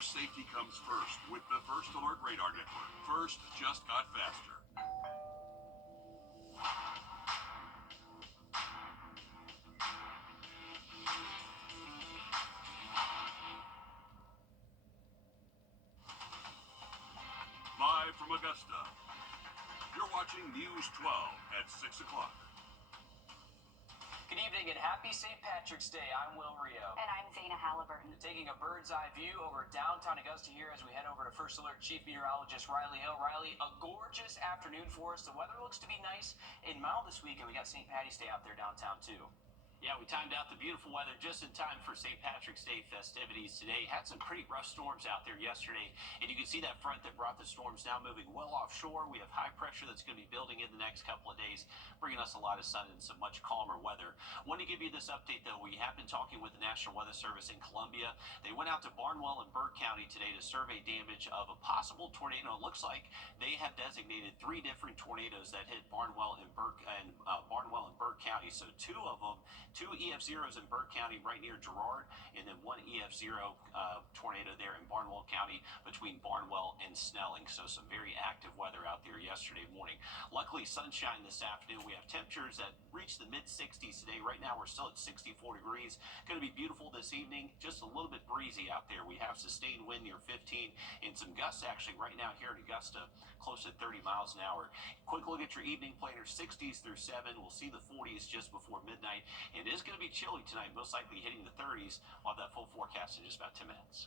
Safety comes first with the First Alert Radar Network. First just got faster. Live from Augusta, you're watching News 12 at 6 o'clock. Good evening and happy St. Patrick's Day. I'm Wrdw. And I'm Zana Halliburton. Taking a bird's eye view over downtown Augusta here as we head over to First Alert Chief Meteorologist Riley Hill. Riley, a gorgeous afternoon for us. The weather looks to be nice and mild this week, and we got St. Patty's Day out there downtown too. Yeah, we timed out the beautiful weather just in time for St. Patrick's Day festivities today. Had some pretty rough storms out there yesterday, and you can see that front that brought the storms now moving well offshore. We have high pressure that's going to be building in the next couple of days, bringing us a lot of sun and some much calmer weather. Want to give you this update, though. We have been talking with the National Weather Service in Columbia. They went out to Barnwell and Burke County today to survey damage of a possible tornado. It looks like they have designated 3 different tornadoes that hit Barnwell and Burke County. So 2 of them, 2 EF0s in Burke County right near Girard, and then 1 EF0 tornado there in Barnwell County between Barnwell and Snelling. So some very active weather out there yesterday morning. Luckily, sunshine this afternoon. We have temperatures that reach the mid-60s today. Right now, we're still at 64 degrees. Going to be beautiful this evening. Just a little bit breezy out there. We have sustained wind near 15 and some gusts actually right now here in Augusta, close to 30 miles an hour. Quick look at your evening planner, 60s through 7. We'll see the 40s just before midnight. It is going to be chilly tonight, most likely hitting the 30s. We'll have that full forecast in just about 10 minutes.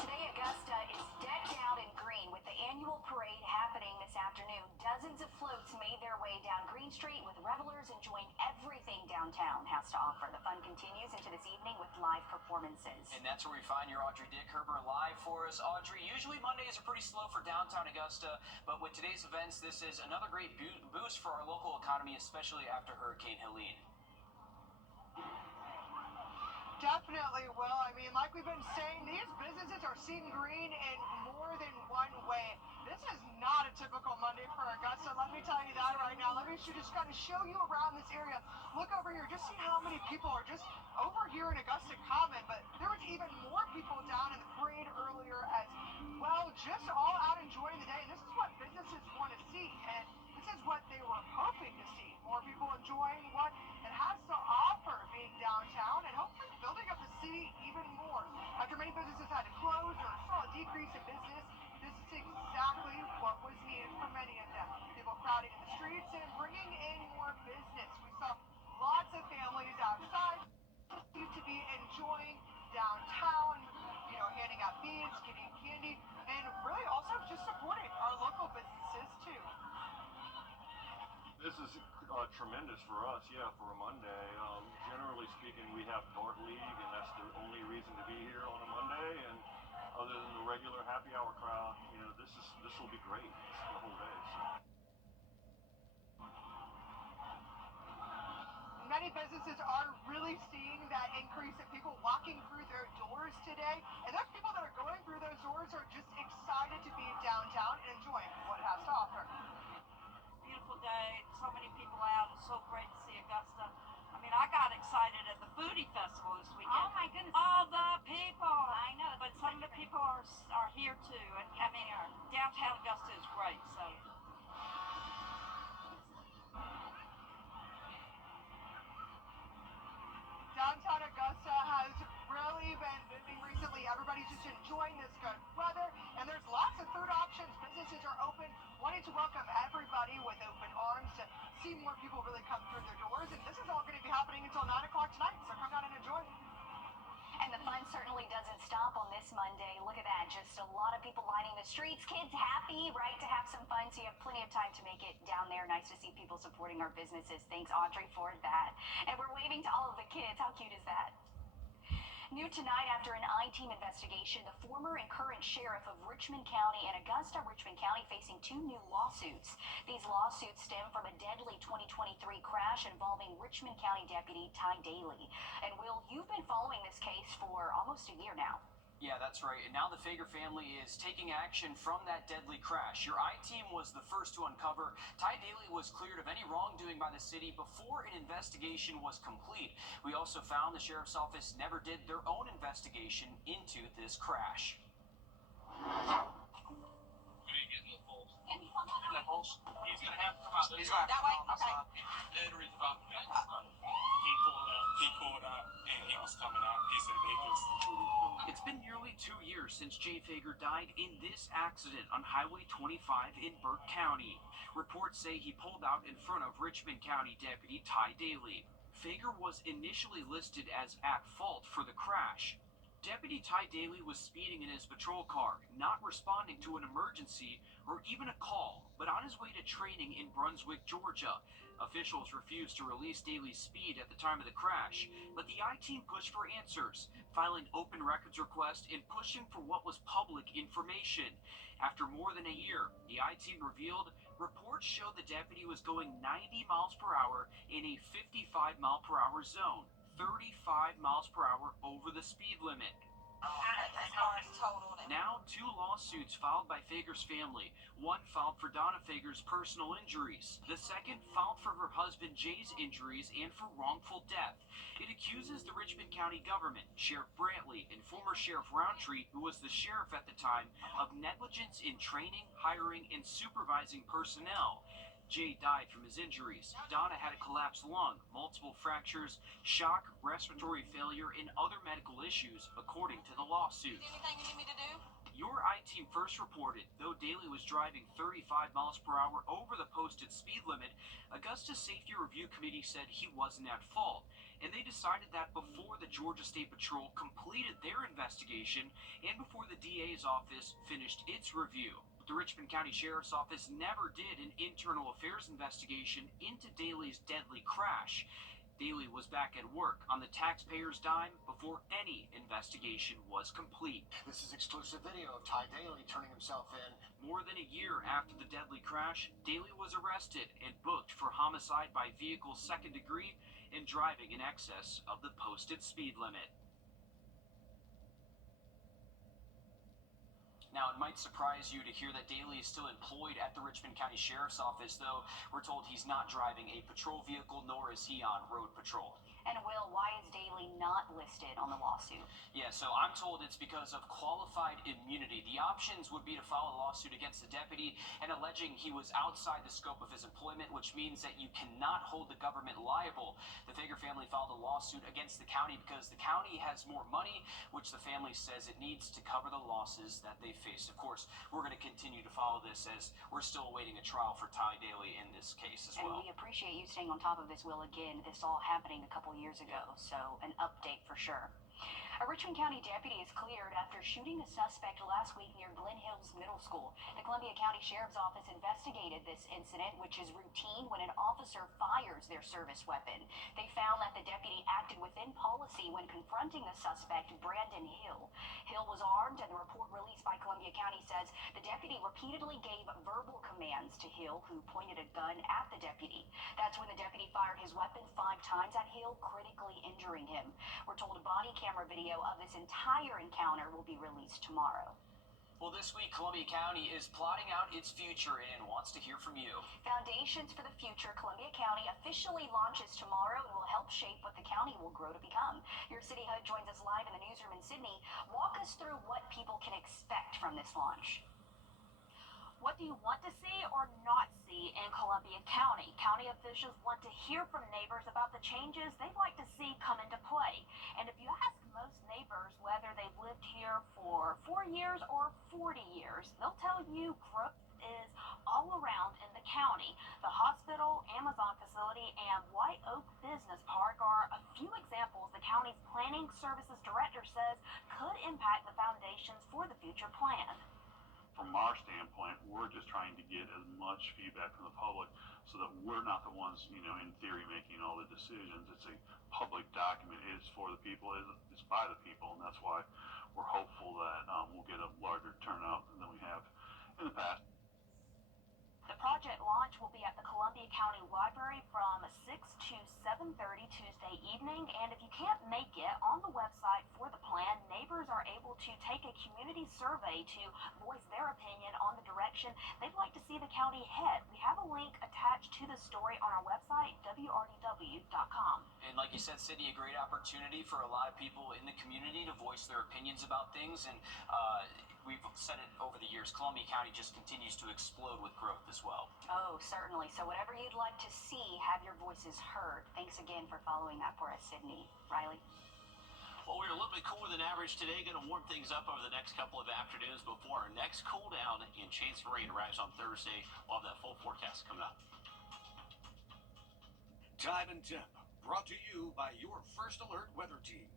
Today, Augusta is decked out in green with the annual parade happening this afternoon. Dozens of floats made their way down Green Street with revelers enjoying everything downtown has to offer. The fun continues into this evening with live performances. And that's where we find your Audrey Dickherber live for us. Audrey, usually Mondays are pretty slow for downtown Augusta, but with today's events, this is another great boost for our local economy, especially after Hurricane Helene. Definitely will. I mean, like we've been saying, these businesses are seeing green in more than one way. This is not a typical Monday for Augusta. Let me tell you that right now. Let me just kind of show you around this area. Look over here. Just see how many people are just over here in Augusta Common. But there was even more people down in the parade earlier as well, just all out enjoying the day. And this is what businesses want to see. And this is what they were hoping to see. More people enjoying what it has to offer being downtown and hopefully building up the city even more. After many businesses had to close or saw a decrease in business, this is exactly what was needed for many of them. People crowding in the streets and bringing in more business. We saw lots of families outside to be enjoying downtown, handing out beads, getting candy, and really also just supporting our local businesses too. This is tremendous for us, for a Monday. Generally speaking, we have Dart League, and that's the only reason to be here on a Monday. And other than the regular happy hour crowd, this will be great the whole day. So. Many businesses are really seeing that increase in people walking through their doors today. And those people that are going through those doors are just excited to be downtown and enjoying what it has to offer. Beautiful day, so many people out. It's so great to see Augusta. I mean, I got excited at the foodie festival this weekend. Oh my goodness. All the people. I know. But some of the people are here too. And I mean, downtown Augusta is great. So. Downtown Augusta has really been moving recently. Everybody's just enjoying this good weather, and there's lots of food options. Businesses are open, wanting to welcome everybody with open arms to see more people really come through their doors. And this is all going to be happening until 9 o'clock tonight, so come down and enjoy. And the fun certainly doesn't stop on this Monday. Look at that. Just a lot of people lining the streets. Kids happy, right, to have some fun. So you have plenty of time to make it down there. Nice to see people supporting our businesses. Thanks, Audrey, for that. And we're waving to all of the kids. How cute is that? New tonight, after an I-team investigation, the former and current sheriff of Richmond County and Augusta, Richmond County, facing 2 new lawsuits. These lawsuits stem from a deadly 2023 crash involving Richmond County Deputy Ty Daly. And Will, you've been following this case for almost a year now. Yeah, that's right. And now the Fager family is taking action from that deadly crash. Your I-team was the first to uncover. Ty Daly was cleared of any wrongdoing by the city before an investigation was complete. We also found the sheriff's office never did their own investigation into this crash. He's gonna have to come out. He's that way? Okay. Dead reads about that. He pulled out, and he was coming out. He said they just. It's been nearly 2 years since Jay Fager died in this accident on Highway 25 in Burke County. Reports say he pulled out in front of Richmond County Deputy Ty Daly. Fager was initially listed as at fault for the crash. Deputy Ty Daly was speeding in his patrol car, not responding to an emergency or even a call, but on his way to training in Brunswick, Georgia. Officials refused to release Daly's speed at the time of the crash, but the I-team pushed for answers, filing open records requests and pushing for what was public information. After more than a year, the I-team revealed reports show the deputy was going 90 miles per hour in a 55 mile per hour zone, 35 miles per hour over the speed limit. Now, 2 lawsuits filed by Fager's family. One filed for Donna Fager's personal injuries. The second filed for her husband Jay's injuries and for wrongful death. It accuses the Richmond County government, Sheriff Brantley, and former Sheriff Roundtree, who was the sheriff at the time, of negligence in training, hiring, and supervising personnel. Jay died from his injuries. Donna had a collapsed lung, multiple fractures, shock, respiratory failure, and other medical issues, according to the lawsuit. Anything you need me to do? Your I-team first reported, though Daly was driving 35 miles per hour over the posted speed limit, Augusta's Safety Review Committee said he wasn't at fault, and they decided that before the Georgia State Patrol completed their investigation and before the DA's office finished its review. The Richmond County Sheriff's Office never did an internal affairs investigation into Daly's deadly crash. Daly was back at work on the taxpayer's dime before any investigation was complete. This is exclusive video of Ty Daly turning himself in. More than a year after the deadly crash, Daly was arrested and booked for homicide by vehicle second degree and driving in excess of the posted speed limit. Now, it might surprise you to hear that Daly is still employed at the Richmond County Sheriff's Office, though we're told he's not driving a patrol vehicle, nor is he on road patrol. And Will, why is Daly not listed on the lawsuit? Yeah, so I'm told it's because of qualified immunity. The options would be to file a lawsuit against the deputy and alleging he was outside the scope of his employment, which means that you cannot hold the government liable. The Fager family filed a lawsuit against the county because the county has more money, which the family says it needs to cover the losses that they face. Of course, we're going to continue to follow this as we're still awaiting a trial for Ty Daly in this case as well. And we appreciate you staying on top of this, Will. Again, this all happening a couple years ago, so an update for sure. A Richmond County deputy is cleared after shooting a suspect last week near Glen Hills Middle School. The Columbia County Sheriff's Office investigated this incident, which is routine when an officer fires their service weapon. They found that the deputy acted within policy when confronting the suspect, Brandon Hill. Hill was armed, and the report released by Columbia County says the deputy repeatedly gave verbal commands to Hill, who pointed a gun at the deputy. That's when the deputy fired his weapon 5 times at Hill, critically injuring him. We're told a body camera video of this entire encounter will be released tomorrow. Well, this week, Columbia County is plotting out its future and wants to hear from you. Foundations for the Future Columbia County officially launches tomorrow and will help shape what the county will grow to become. Your City HUD joins us live in the newsroom in Sydney. Walk us through what people can expect from this launch. What do you want to see or not see in Columbia County? County officials want to hear from neighbors about the changes they'd like to see come into play. And if you ask most neighbors whether they've lived here for 4 years or 40 years, they'll tell you growth is all around in the county. The hospital, Amazon facility, and White Oak Business Park are a few examples the county's Planning Services Director says could impact the foundations for the future plan. From our standpoint, we're just trying to get as much feedback from the public so that we're not the ones, in theory, making all the decisions. It's a public document. It's for the people. It's by the people, and that's why we're hopeful that we'll get a larger turnout than we have in the past. The project launch will be at the Columbia County Library from 6 to 7:30 Tuesday evening, and if you can't make it, on the website for the plan, neighbors are able to take a community survey to voice their opinion on the direction they'd like to see the county head. We have a link attached to the story on our website, wrdw.com. And like you said, Sydney, a great opportunity for a lot of people in the community to voice their opinions about things. And we've said it over the years, Columbia County just continues to explode with growth as well. Oh, certainly. So whatever you'd like to see, have your voices heard. Thanks again for following that for us, Sydney. Riley? Well, we're a little bit cooler than average today. Going to warm things up over the next couple of afternoons before our next cool down in chance for rain arrives on Thursday. We'll have that full forecast coming up. Time and Temp, brought to you by your First Alert weather team.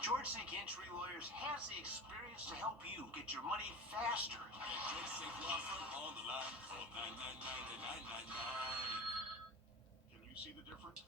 George Sink Entry Lawyers has the experience to help you get your money faster. Get George Sink Law Firm on the line for $999.999. Can you see the difference?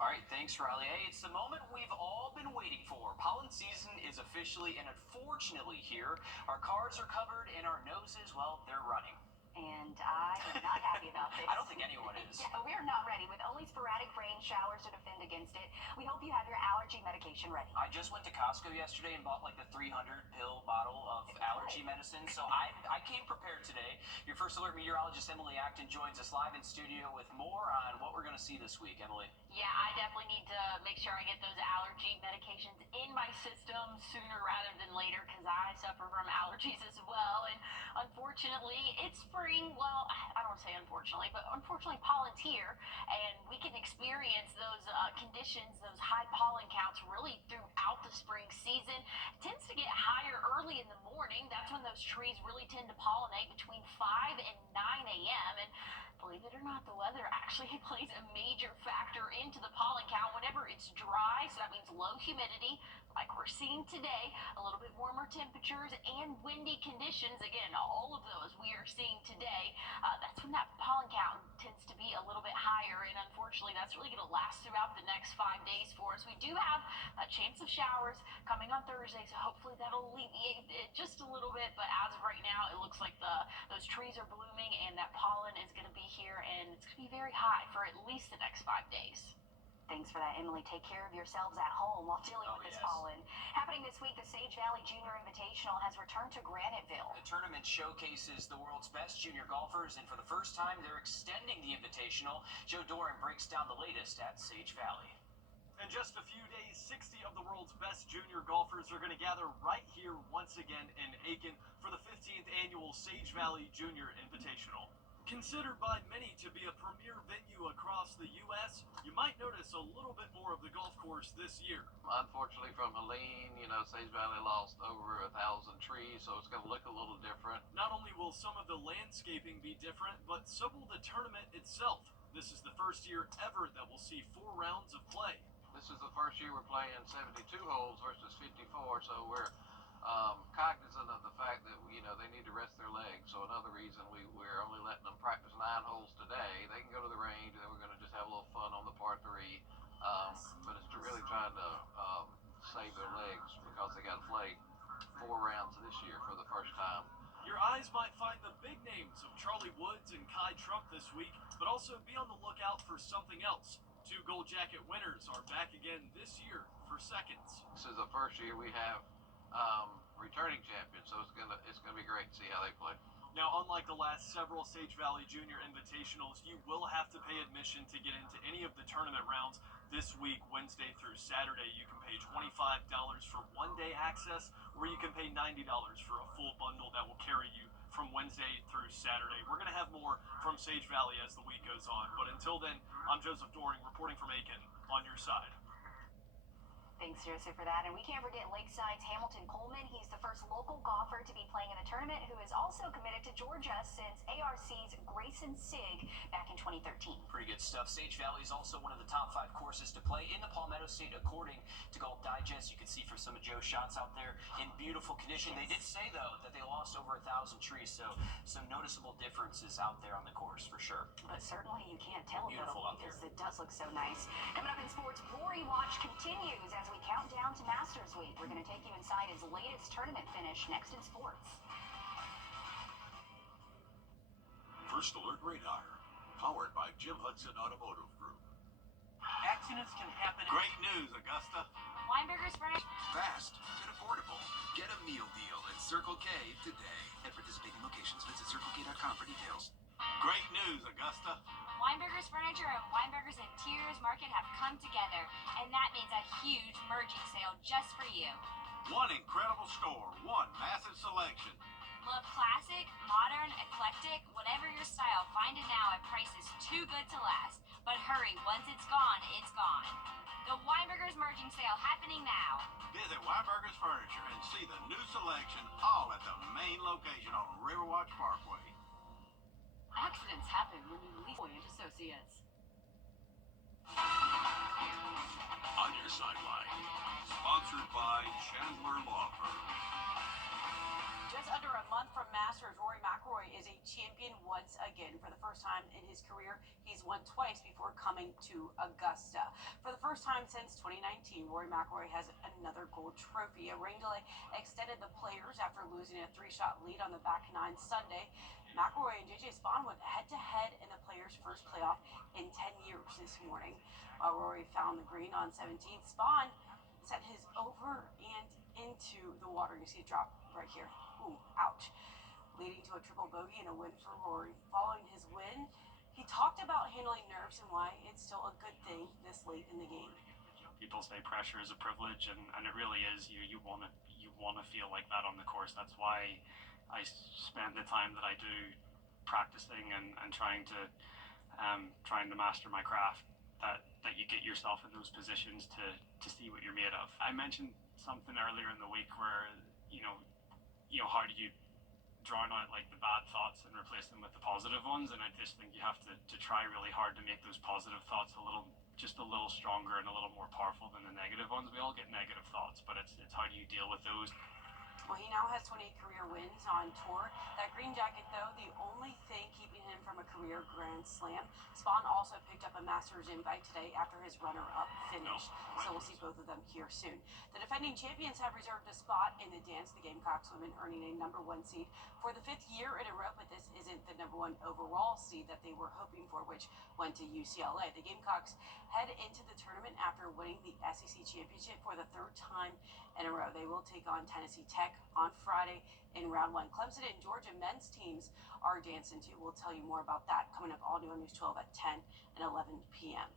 All right, thanks, Riley. Hey, it's the moment we've all been waiting for. Pollen season is officially and unfortunately here. Our cars are covered and our noses, well, they're running. And I am not happy about this. I don't think anyone is. Yeah, we are not ready. With only sporadic rain showers to defend against it, we hope you have your allergy medication ready. I just went to Costco yesterday and bought like the 300-pill bottle of allergy medicine, so I came prepared today. Your First Alert meteorologist, Emily Acton, joins us live in studio with more on what we're going to see this week. Emily? Yeah, I definitely need to make sure I get those allergy medications in my system sooner rather than later because I suffer from allergies as well. And unfortunately, it's spring. Well, I don't say unfortunately, but unfortunately, pollen's here, and we can experience those conditions, those high pollen counts, really throughout the spring season. It tends to get higher early in the morning. That's when those trees really tend to pollinate between 5 and 9 a.m. And believe it or not, the weather actually plays a major factor into the pollen count whenever it's dry, so that means low humidity, like we're seeing today, a little bit warmer temperatures and windy conditions. Again, all of those we are seeing today. That's when that pollen count tends to be a little bit higher, and unfortunately, that's really going to last throughout the next 5 days for us. We do have a chance of showers coming on Thursday, so hopefully that'll alleviate it just a little bit, but as of right now, it looks like those trees are blooming and that pollen is going to be here, and it's going to be very high for at least the next 5 days. Thanks for that, Emily. Take care of yourselves at home while dealing with this pollen. Happening this week, the Sage Valley Junior Invitational has returned to Graniteville. The tournament showcases the world's best junior golfers, and for the first time, they're extending the Invitational. Joe Doran breaks down the latest at Sage Valley. In just a few days, 60 of the world's best junior golfers are going to gather right here once again in Aiken for the 15th annual Sage Valley Junior Invitational. Considered by many to be a premier venue across the U.S., you might notice a little bit more of the golf course this year. Unfortunately, from Helene, Sage Valley lost over 1,000 trees, so it's going to look a little different. Not only will some of the landscaping be different, but so will the tournament itself. This is the first year ever that we'll see 4 rounds of play. This is the first year we're playing 72 holes versus 54, so we're cognizant of the fact that they need to rest their legs. So another reason we're only letting them practice 9 holes today. They can go to the range, and then we're going to just have a little fun on the par 3. But it's really trying to save their legs because they got to play 4 rounds this year for the first time. Your eyes might find the big names of Charlie Woods and Kai Trump this week, but also be on the lookout for something else. 2 Gold Jacket winners are back again this year for seconds. This is the first year we have returning champions, so it's gonna be great to see how they play. Now, unlike the last several Sage Valley Junior Invitationals, you will have to pay admission to get into any of the tournament rounds this week, Wednesday through Saturday. You can pay $25 for one-day access, or you can pay $90 for a full bundle that will carry you from Wednesday through Saturday. We're going to have more from Sage Valley as the week goes on, but until then, I'm Joseph Doring reporting from Aiken on your side. Thanks, Joseph, for that. And we can't forget Lakeside's Hamilton Coleman. He's the first local golfer to be playing in the tournament who is also committed to Georgia since ARC's Grayson Sigg back in 2013. Pretty good stuff. Sage Valley is also one of the top 5 courses to play in the Palmetto State, according to Golf Digest. You can see from some of Joe's shots out there in beautiful condition. They did say, though, that they lost over 1,000 trees, so some noticeable differences out there on the course for sure. But certainly you can't tell, beautiful though, out there. because it does look so nice. Coming up in sports, Rory Watch continues as we count down to Masters Week. We're going to take you inside his latest tournament finish next in sports. First Alert Radar, powered by Jim Hudson Automotive Group. Accidents can happen. Great news, Augusta. Weinberger's Furniture. Fast and affordable. Get a meal deal at Circle K today. At participating locations, visit CircleK.com for details. Great news, Augusta. Weinberger's Furniture and Weinberger's Interiors Market have come together, and that means a huge merging sale just for you. One incredible store, one massive selection. Look classic, modern, eclectic, whatever your style, find it now at prices too good to last. But hurry, once it's gone, it's gone. The Weinberger's merging sale happening now. Visit Weinberger's Furniture and see the new selection all at the main location on Riverwatch Parkway. Accidents happen when you lease and associates. On your sideline, sponsored by Chandler Law Firm. Just under a month from Masters, Rory McIlroy is a champion once again. For the first time in his career, he's won twice before coming to Augusta. For the first time since 2019, Rory McIlroy has another gold trophy. A rain delay extended the Players after losing a 3-shot lead on the back nine Sunday. McIlroy and JJ Spaun went head-to-head in the Players' first playoff in 10 years this morning. While Rory found the green on 17th, Spaun sent his over and into the water. You see it drop right here. Ooh, ouch. Leading to a triple bogey and a win for Rory. Following his win, he talked about handling nerves and why it's still a good thing this late in the game. People say pressure is a privilege, and it really is. You want to feel like that on the course. That's why I spend the time that I do practicing and trying to master my craft. That you get yourself in those positions to see what you're made of. I mentioned something earlier in the week where how do you drown out like the bad thoughts and replace them with the positive ones, and I just think you have to try really hard to make those positive thoughts just a little stronger and a little more powerful than the negative ones. We all get negative thoughts, but it's how do you deal with those. Well, he now has 28 career wins on tour. That green jacket, though, the only thing keeping him from a career Grand Slam. Spaun also picked up a Masters invite today after his runner-up finish, so we'll see both of them here soon. The defending champions have reserved a spot in the dance. The Gamecocks women earning a #1 seed for the 5th year in a row, but this isn't the #1 overall seed that they were hoping for, which went to UCLA. The Gamecocks head into the tournament after winning the SEC championship for the 3rd time in a row. They will take on Tennessee Tech on Friday in round 1. Clemson and Georgia men's teams are dancing too. We'll tell you more about that coming up all new on News 12 at 10 and 11 p.m.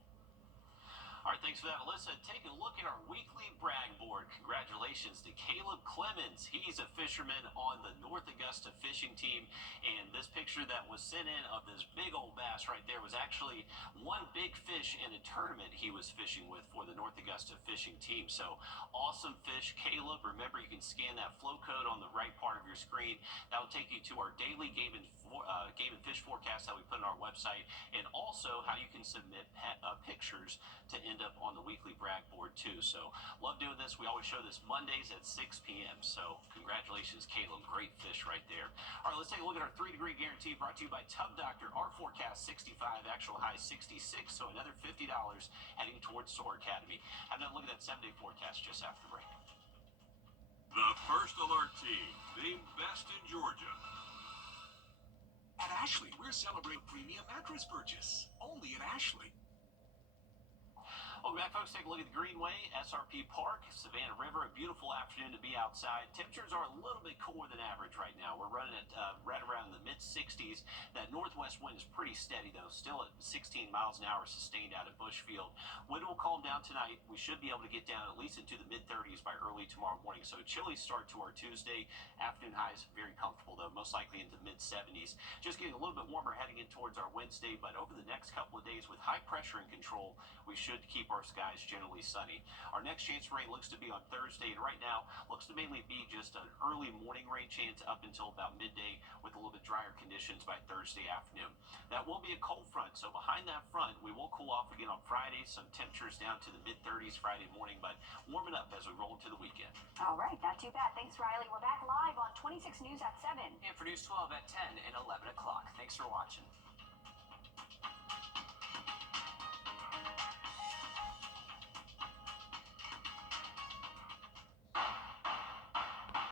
All right, thanks for that, Alyssa. Taking a look at our weekly brag board. Congratulations to Caleb Clemens. He's a fisherman on the North Augusta fishing team, and this picture that was sent in of this big old bass right there was actually one big fish in a tournament he was fishing with for the North Augusta fishing team. So awesome fish, Caleb. Remember, you can scan that flow code on the right part of your screen. That will take you to our daily game and fish forecast that we put on our website, and also how you can submit pictures to end up on the weekly brag board too. So love doing this. We always show this Mondays at 6 p.m. So congratulations, Caleb. Great fish right there. All right, let's take a look at our 3-degree guarantee brought to you by Tub Doctor. Our forecast 65, actual high 66, so another $50 heading towards Soar Academy. Have another look at that 7-day forecast just after the break. The First Alert team, named best in Georgia. At Ashley, we're celebrating premium mattress purchase. Only at Ashley. Welcome back, folks. Take a look at the Greenway, SRP Park, Savannah River. A beautiful afternoon to be outside. Temperatures are a little bit cooler than average right now. We're running at right around the mid-60s. That northwest wind is pretty steady, though. Still at 16 miles an hour sustained out at Bushfield. Wind will calm down tonight. We should be able to get down at least into the mid-30s by early tomorrow morning. So a chilly start to our Tuesday. Afternoon highs very comfortable, though, most likely into the mid-70s. Just getting a little bit warmer heading in towards our Wednesday, but over the next couple of days with high pressure in control, we should keep our skies generally sunny. Our next chance for rain looks to be on Thursday, and right now looks to mainly be just an early morning rain chance up until about midday with a little bit drier conditions by Thursday afternoon. That will be a cold front, so behind that front we will cool off again on Friday. Some temperatures down to the mid-30s Friday morning, but warming up as we roll into the weekend. All right, not too bad. Thanks, Riley. We're back live on 26 News at 7. And for News 12 at 10 and 11 o'clock. Thanks for watching.